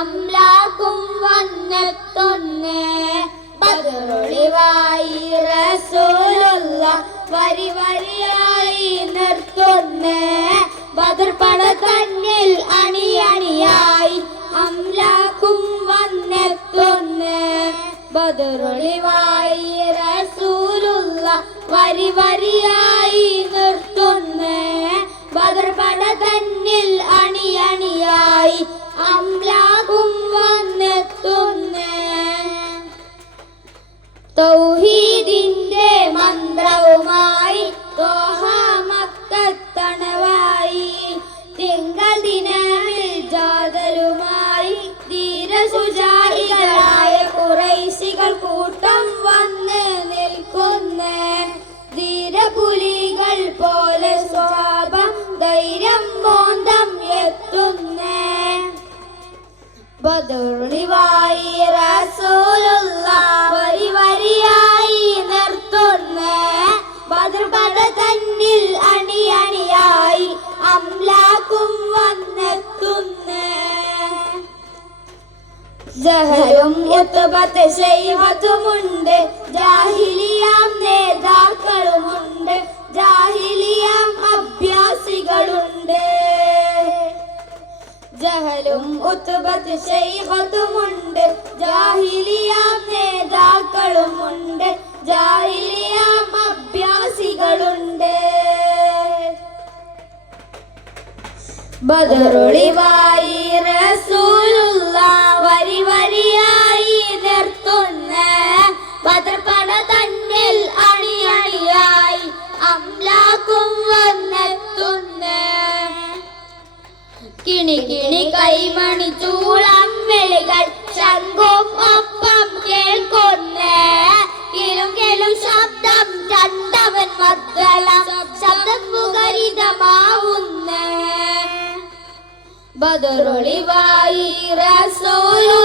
അംലാക്കും വന്നെത്തുന്നേ ബദറൊളിവായി റസൂലുള്ള വരി വരിയായി നിർത്തുന്നേ ബദർ പട തന്നിൽ അണിയണിയായി അംലാക്കും വന്നെത്തുന്നേ ബദറൊളിവായി റസൂലുള്ള വരി വരിയായി നിർത്തുന്നേ ബദർ പട തന്നിൽ അണിയണിയായി അംലാക്കും വന്നെത്തുന്നേ തൗഹീദിന്റെ മന്ത്രവുമായി ത്വാഹ മക്കത്തണവായി തിങ്കൾ ദിനമിൽ ജാതലുമായി ധീരസുജായികളായ ഖുറൈശികൾ കൂട്ടം വന്ന് നിൽക്കുന്നേ ധീരപുലികൾ പോലെ സ്വഭാവ ധൈര്യം മോന്തം എത്തുന്നേ ബദറൊളിവായി റസൂലുള്ള വരി വരിയായി നിർത്തുന്നേ ബദർ പട തന്നിൽ അണിയണിയായി അംലാക്കും വന്നെത്തുന്നേ ജഹലും ഉത്ബത്ത് ശൈബത്തുമുണ്ട് ജാഹിലിയാം നേതാക്കളുമുണ്ട് ജാഹിലിയാം അഭ്യാസികളുണ്ട് ജഹലും ഉത്ബത്ത് ശൈഖത്തുമുണ്ട് ജാഹിലിയാം നേതാക്കളുമുണ്ട് ജാഹിലിയാം അഭ്യാസികളുണ്ട് ബദറൊളിവായി റസൂലുള്ള വരി വരിയായി നിർത്തുന്നേ ബദർ പട തന്നിൽ അണിയണിയായി അംലാക്കും വന്നെത്തുന്നേ കിണി കിണി കൈമണി ചൂളം വിളികൾ ശംഖും ഒപ്പം കേൾക്കുന്നേ കിലും കിലും ശബ്ദം ചണ്ടവൻ മദ്ദളം ശബ്ദം മുഖരിതമാവുന്നേ ബദറൊളിവായി റസൂലുള്ള